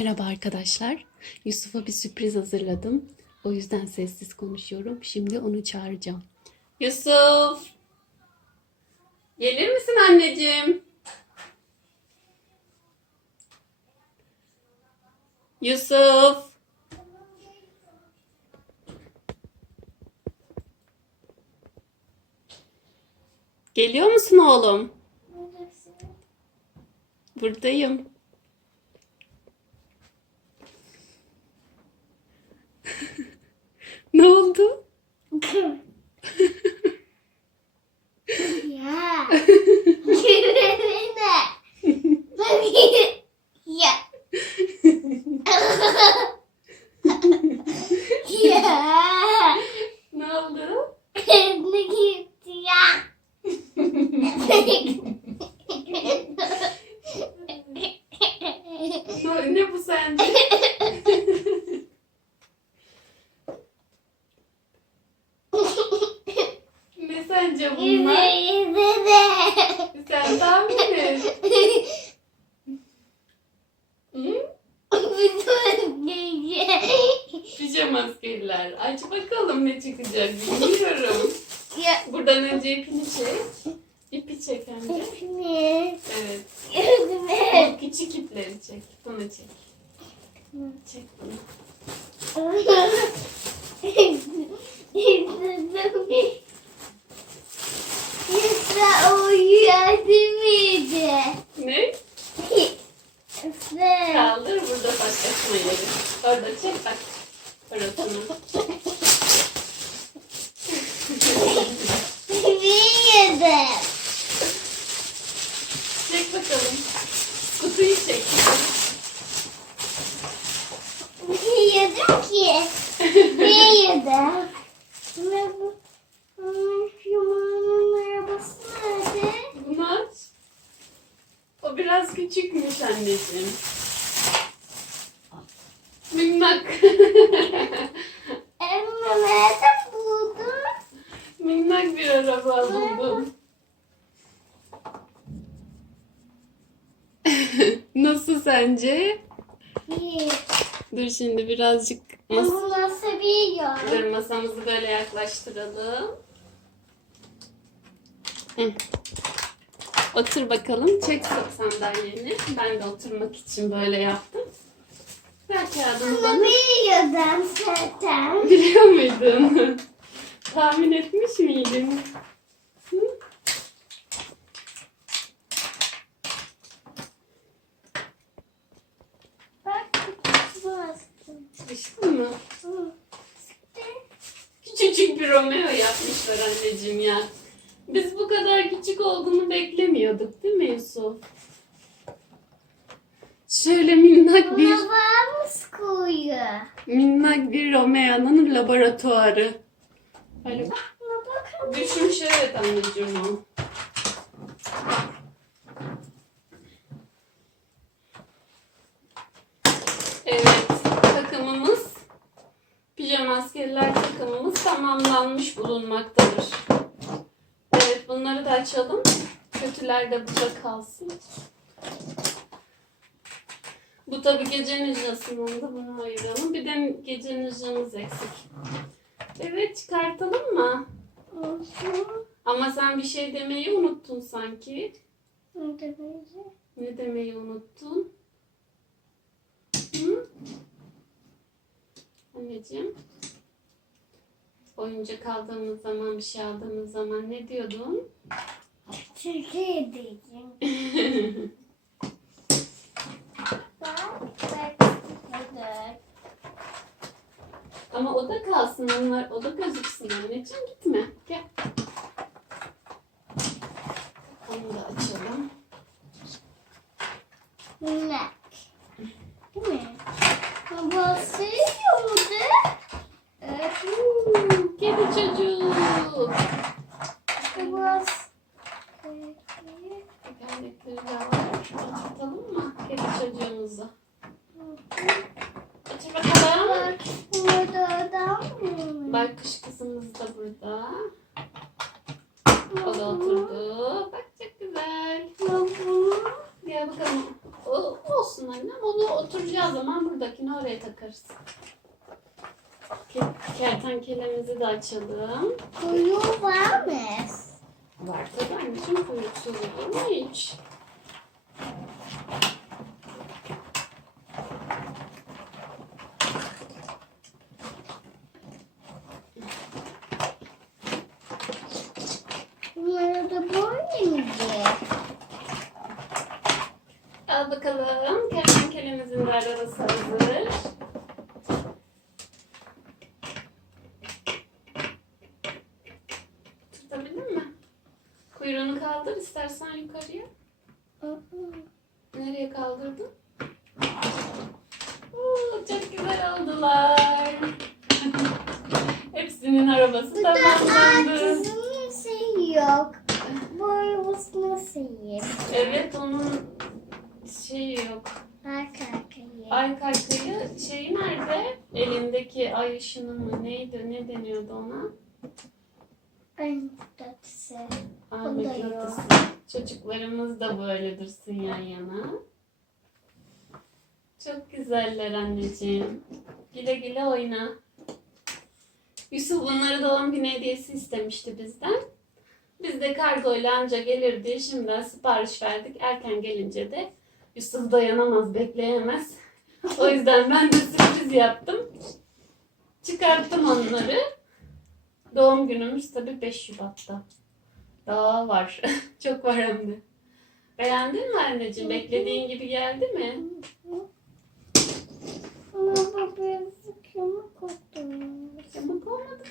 Merhaba arkadaşlar. Yusuf'a bir sürpriz hazırladım. O yüzden sessiz konuşuyorum. Şimdi onu çağıracağım. Yusuf! Gelir misin anneciğim? Yusuf! Geliyor musun oğlum? Buradayım. Ne oldu? Ya. Güvenine. Ya. Ya. Ne oldu? Ne gitti ya? Ne, ne bu sence? ne sence bunlar? Sen? Bütün gece. Pijama askerler. Aç bakalım ne çıkacak bilmiyorum. Buradan önce ipini çek. İpi çek önce. Evet. Bu küçük ipleri çek. Bunu çek. Çek bunu. Yoksa o mıydı? Ne? Yoksa Kaldır burada başlatma yeri. Orada çek bak. Orasını. bilmiyordum. Çek bakalım. Kutuyu çek. Bilmiyordum ki. Bilmiyordum. Ne bu? Ama Şu mamanın arabası nerede? Bunu aç. O biraz küçükmüş anneciğim. Minnak. Emre nerede buldun? Minnak bir araba buldum. Nasıl sence? Bir. Dur şimdi birazcık mas Bu nasıl yol? Dur masamızı böyle yaklaştıralım. Hı. Otur bakalım. Çek sandalyeni. Ben de oturmak için böyle yaptım. Ver kağıdını Ama bana. biliyordum zaten. Biliyor muydun? Tahmin etmiş miydin? Hı? Bak bastım. Sıkıştın mı? Küçücük bir Romeo yapmışlar anneciğim ya. Biz bu kadar küçük olduğunu beklemiyorduk değil mi Yusuf? Şöyle minnak bir Buna varmış koyu. minnak bir Romeo'nun laboratuvarı. Böyle Buna bakın. düşmüş evet anneciğim o. Evet takımımız pijama askerler takımımız tamamlanmış bulunmaktadır. Bunları da açalım. Kötüler de burada kalsın. Bu tabi gece ninjasının da bunu ayıralım. Bir de gece ninjamız eksik. Evet çıkartalım mı? Olsun. Ama sen bir şey demeyi unuttun sanki. Ne demek? Ne demeyi unuttun? Hı? Anneciğim. Oyuncak aldığımız zaman, bir şey aldığımız zaman ne diyordun? Türkiye diyeceğim. Ama o da kalsın, onlar, o da gözüksün anneciğim. Gitme. Gel. Onu da açalım. Ne? Değil mi? Babası yoldu. Evet. Huu, Kedi çocuk. Babası. Tekerlekleri de var. Açalım mı kedi çocuğumuzu? Aç bakalım. Bak, burada adam mı? Baykuş kızımız da burada. O da oturdu. Bak çok güzel. Gel bakalım. O, olsun annem. Onu oturacağı zaman buradakini oraya takarız. Ke- Kertenkelemizi de açalım. Kuyu var mı? Var tabii anneciğim kuyruksuz olur mu hiç? Bunları da böyle miydi? Al bakalım. Kertenkelemizin de arabası hazır. Tutabildin mi? Kuyruğunu kaldır istersen yukarıya. Nereye kaldırdın? Oo, çok güzel oldular. Hepsinin arabası Burada tamamlandı. arkasının şeyi yok. Boyamasının şeyi. Evet onun şeyi yok. Arka arkayı. Ay kaykayı şeyi nerede? Elindeki ay ışını mı neydi? Ne deniyordu ona? Ay tatlısı. Ay mıknatısı. Çocuklarımız da böyle dursun yan yana. Çok güzeller anneciğim. Güle güle oyna. Yusuf bunları doğum günü hediyesi istemişti bizden. Biz de kargoyla anca gelir diye şimdiden sipariş verdik. Erken gelince de Yusuf dayanamaz, bekleyemez. O yüzden ben de sürpriz yaptım. Çıkarttım onları. Doğum günümüz tabii 5 Şubat'ta. Daha var. Çok var hem de. Beğendin mi anneciğim? Beklediğin gibi geldi mi? Ama birazcık yamuk oldu. Yamuk olmadı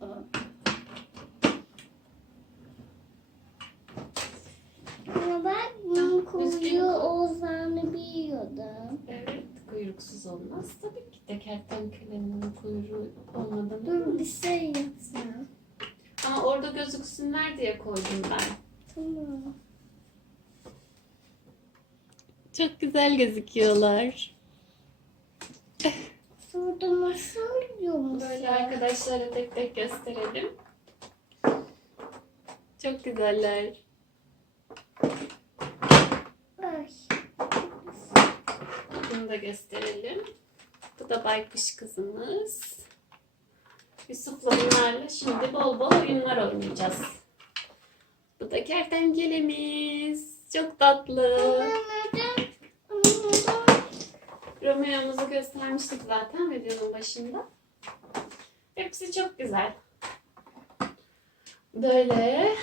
mı? Ama kuyruksuz olmaz. Tabii ki de kertenkelenin kuyruğu olmadan Dur bir şey yapsam. Ama orada gözüksünler diye koydum ben. Tamam. Çok güzel gözüküyorlar. Şurada nasıl yumuşak? Böyle arkadaşlara tek tek gösterelim. Çok güzeller. Ay. Bunu da gösterelim. Bu da baykuş kızımız. Yusuf'la bunlarla şimdi bol bol oyunlar oynayacağız. Bu da kertenkelemiz. Çok tatlı. Romeo'muzu göstermiştik zaten videonun başında. Hepsi çok güzel. Böyle.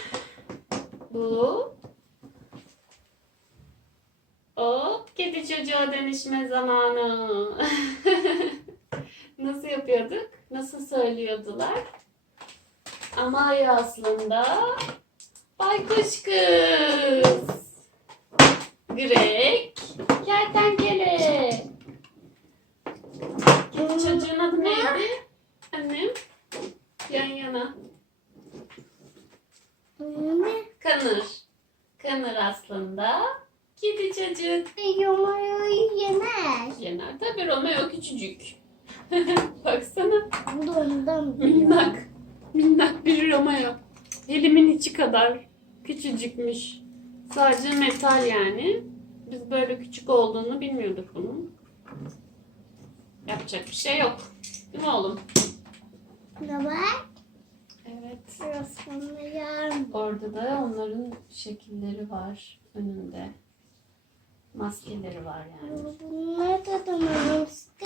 Bu. Hop kedi çocuğa dönüşme zamanı. Nasıl yapıyorduk? Nasıl söylüyordular? Amaya aslında baykuş kız. Greg kertenkele. Kedi çocuğun adı neydi? Annem. Yan yana. Kanır. Kanır aslında. Kedi çocuk. Yumayı yener. Yener. Tabii Romeo küçücük. Baksana. Dondan Minnak. Minnak bir Romeo. Elimin içi kadar küçücükmüş. Sadece metal yani. Biz böyle küçük olduğunu bilmiyorduk bunun. Yapacak bir şey yok. Değil mi oğlum? Da bak. Evet. Orada da onların şekilleri var önünde. Maskeleri var yani. Bunlar da dönmüştü.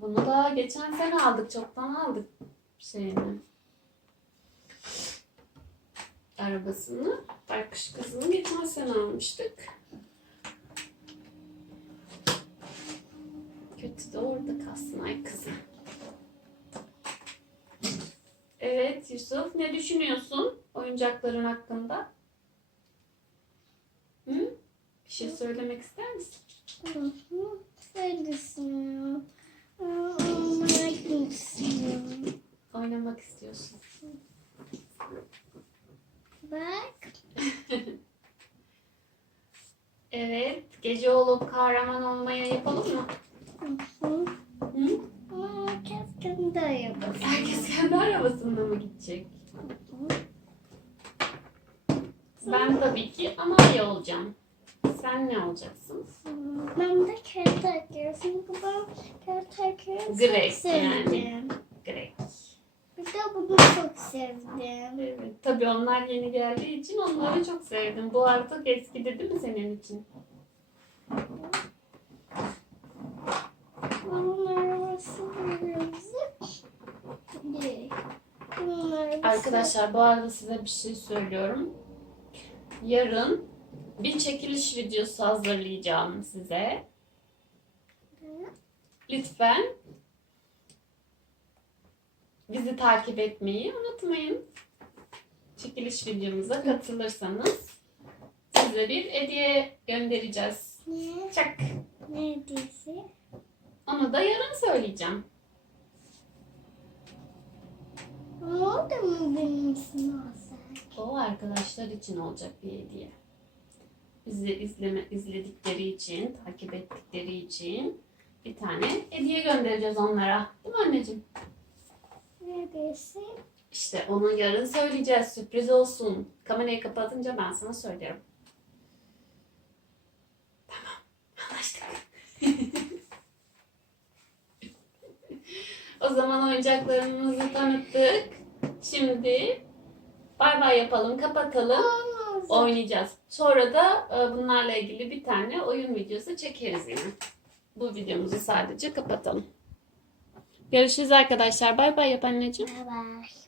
Bunu da geçen sene aldık. Çoktan aldık şeyini. Arabasını. Baykuş kızını geçen sene almıştık. Kötü de orada kalsın ay kızı. Evet Yusuf ne düşünüyorsun oyuncakların hakkında? Hı? Bir şey söylemek ister misin? Aa, Merak düşünüyorum. Oynamak istiyorsun. Bak. Evet, gece olup kahraman olmaya yapalım mı? Hı hı. Keskin de yapalım. Herkes kendi arabasında mı gidecek? Ben tabii ki Amalia olacağım. Sen ne olacaksın? Hmm, Ben de kertenkele. Çünkü ben kertenkele çok Grey yani. Grey. Bir de bunu çok sevdim. Evet. Tabii onlar yeni geldiği için onları çok sevdim. Bu artık eskidi değil mi senin için? Arkadaşlar bu arada size bir şey söylüyorum. Yarın bir çekiliş videosu hazırlayacağım size. Lütfen bizi takip etmeyi unutmayın. Çekiliş videomuza katılırsanız size bir hediye göndereceğiz. Ne? Çak. Ne diyesi? Onu da yarın söyleyeceğim. Ama o da mı benim için olsa? O arkadaşlar için olacak bir hediye. Bizi izleme, izledikleri için, takip ettikleri için bir tane hediye göndereceğiz onlara. Değil mi anneciğim? Ne diyesi? İşte onu yarın söyleyeceğiz. Sürpriz olsun. Kamerayı kapatınca ben sana söylerim. Tamam. Anlaştık. o zaman oyuncaklarımızı tanıttık. Şimdi bay bay yapalım, kapatalım. Olmaz. Oynayacağız. Sonra da e, bunlarla ilgili bir tane oyun videosu çekeriz yine. Bu videomuzu sadece kapatalım. Görüşürüz arkadaşlar. Bay bay yap anneciğim. Bye bye.